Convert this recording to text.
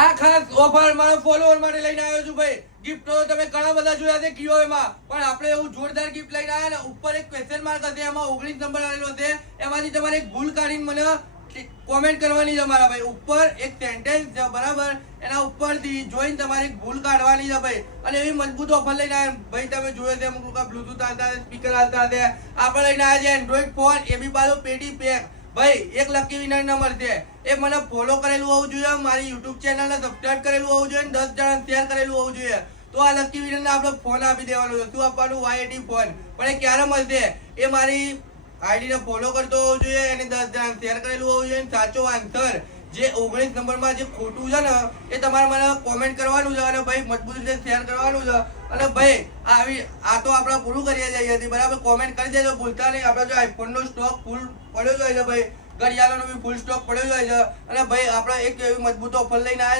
આ ખાસ ઓફર મારા ફોલોઅર માટે લઈને આવ્યો છું ભાઈ. ગિફ્ટ તો તમે ઘણા બધા જોયા છે કિયો એમાં, પણ આપણે એવું જોરદાર ગિફ્ટ લઈને આવ્યા ને. ઉપર એક ક્વેશ્ચન માર્ક હશે, એમાં 19 નંબર આવેલો હશે. એમાંથી તમારે એક ભૂલ કાઢીને મને કોમેન્ટ કરવાની છે મારા ભાઈ. ઉપર એક સેન્ટેન્સ છે બરાબર, એના ઉપરથી જોઈને તમારે એક ભૂલ કાઢવાની છે ભાઈ. અને એવી મજબૂત ઓફર લઈને આવ્યા ભાઈ. તમે જોયો છે અમુક લોકો બ્લુટૂથ આવતા હશે, સ્પીકર આવતા હશે. આપણે લઈને આવ્યા છે એન્ડ્રોઈડ ફોન, એ બી પાછો પેટી પેક ભાઈ. એક લકી વિનર નંબર છે, એ મને ફોલો કરેલું હોવું જોઈએ, મારી યુટ્યુબ ચેનલને સબસ્ક્રાઇબ કરેલું હોવું જોઈએ, 10 જણાને શેર કરેલું હોવું જોઈએ. તો આ લકી વિનરને આપણે ફોન આપી દેવાનો છે. શું આપવાનું? Y80 phone. પણ એ ક્યારે મળશે? એ મારી આઈડીને ફોલો કરતો હોવો જોઈએ, એને 10 જણાને શેર કરેલું હોવું જોઈએ. સાચો આન્સર જે 19 નંબરમાં જે ખોટું છે ને, એ તમારે મને કોમેન્ટ કરવાનું છે અને ભાઈ મજબૂત રીતે શેર કરવાનું છે. અને ભાઈ આ તો આપણે પૂરું કરીએ જઈએ બરાબર. કોમેન્ટ કરી દેજો ભૂલતા નહીં. આપણે જો આઈફોન નો સ્ટોક ફૂલ પડ્યો જ હોય છે ભાઈ, ઘડિયાળનો બી ફૂલ સ્ટોક પડ્યો જ હોય છે. અને ભાઈ આપણે એક એવી મજબૂત ઓફર લઈને આવ્યા છે.